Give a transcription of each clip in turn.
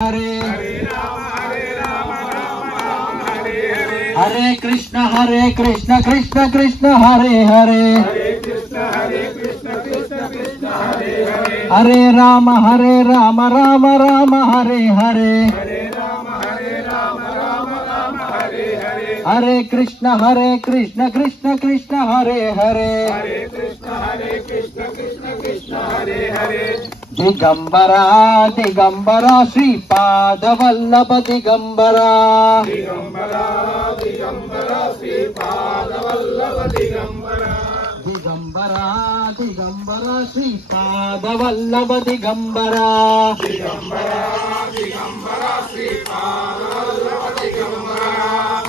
Hare Hare Krishna Krishna Krishna Hare Hare Hare Rama Rama Rama Hare Hare Hare Krishna Krishna Krishna Hare Hare Digambara Digambara Sri Pada Vallabha Digambara Digambara Digambara Sri Pada Vallabha Digambara Digambara Digambara Sri Pada Vallabha Digambara Digambara Digambara Sri Pada Vallabha Digambara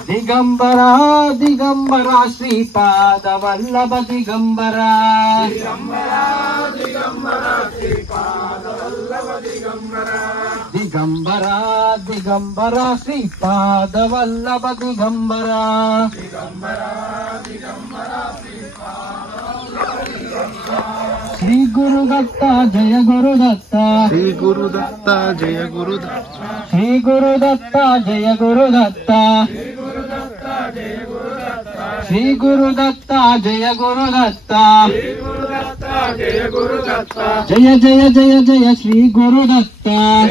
Digambara Digambara Sri Pada Vallabha Digambara Digambara Digambara Sri Pada Vallabha Digambara Digambara Digambara Sri Pada Vallabha Digambara Digambara Digambara Sri Pada Vallabha Digambara Shri Guru Datta Jaya Guru Datta Shri Guru Datta Jaya Guru Datta Shri Guru Datta Jaya Guru Datta Shri Guru Datta Jaya Guru Datta Jaya Guru Datta Jaya Jaya Jaya Jaya Shri Guru Datta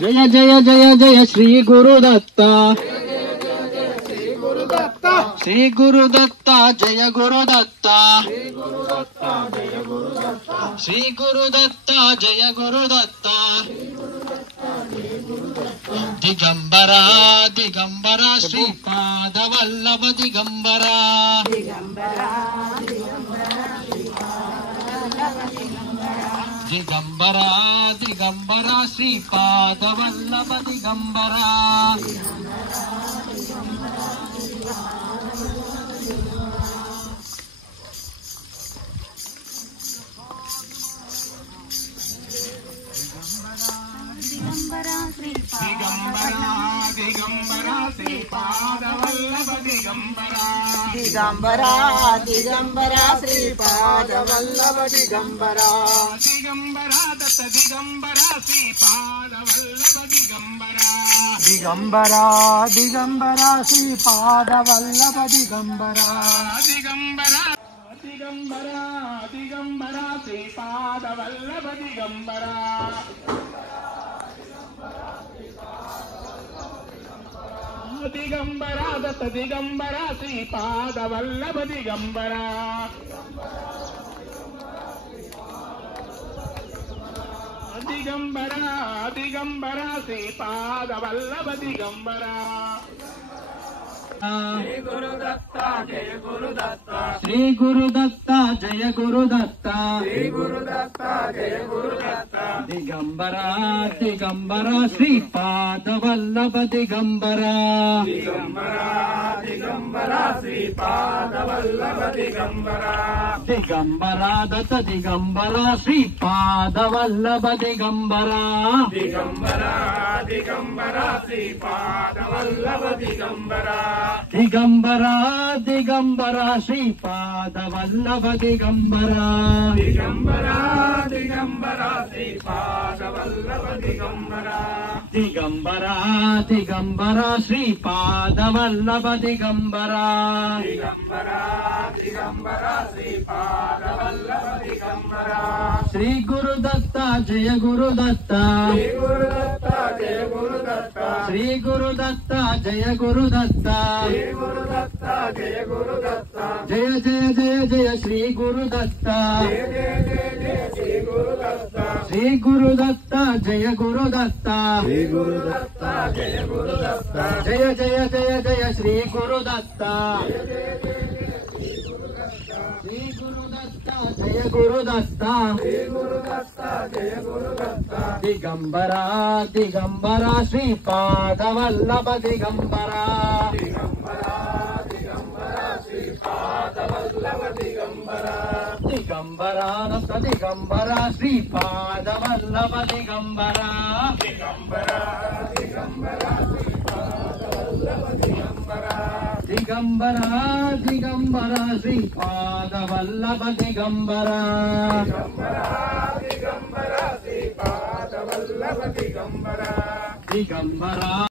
Jaya Jaya Jaya Jaya Shri Guru Datta Shri Guru Datta Jaya Guru Datta Shri Guru Datta Jaya Guru Datta Digambara Digambara Sri Pada Vallabha Digambara Digambara Digambara Sri Pada Vallabha Digambara Digambara Sri Pada Vallabha Digambara Digambara Digambara Sri Pada Vallabha Digambara Digambara Datta Digambara Sri Pada Vallabha Digambara Digambara Digambara Sri Pada Vallabha Digambara Digambara Digambara Digambara Sri Pada Vallabha Digambara Digambara Datta Digambara Sri Pada Vallabha Digambara Digambara Digambara Sri Pada Vallabha Digambara Shri Guru Datta Jaya Guru Datta Shri Guru Datta Jaya Guru Datta Shri Guru Datta Jaya Guru Datta Digambara Digambara Sri Pada Vallabha Digambara Digambara Digambara Sri Pada Vallabha Digambara Digambara Datta Digambara Sri Pada Vallabha Digambara Digambara Digambara Sri Pada Vallabha Digambara Digambara Digambara Sri Pada Vallabha Digambara Digambara Digambara Sri Pada Vallabha Digambara Digambara Digambara Sri Pada Vallabha Digambara Digambara Digambara Sri Pada Vallabha Digambara Shri Guru Datta Jaya Guru Datta Shri Guru Datta Jaya Guru Datta Shri Guru Datta Jaya Guru Datta Shri Guru Datta Jaya Guru Datta Jaya Jaya Jaya Jaya Shri Guru Datta Jaya Jaya Jaya Jaya Shri Guru Datta Shri Guru Datta Jaya Guru Datta Shri Guru Datta Jaya Guru Datta Jaya Jaya Jaya Jaya Shri Guru Datta Shri Guru Datta Jaya Guru Datta Shri Guru Datta Jaya Guru Datta Digambara Digambara Sri Pada Vallabha Digambara Digambara Digambara Sri Pada Vallabha Digambara Digambara Datta Digambara Sri Pada Vallabha Digambara Digambara Digambara Sri Pada Vallabha Digambara Digambara Digambara Sri Pada Vallabha Digambara Digambara Digambara Sri Pada Padavallabha Digambara Digambara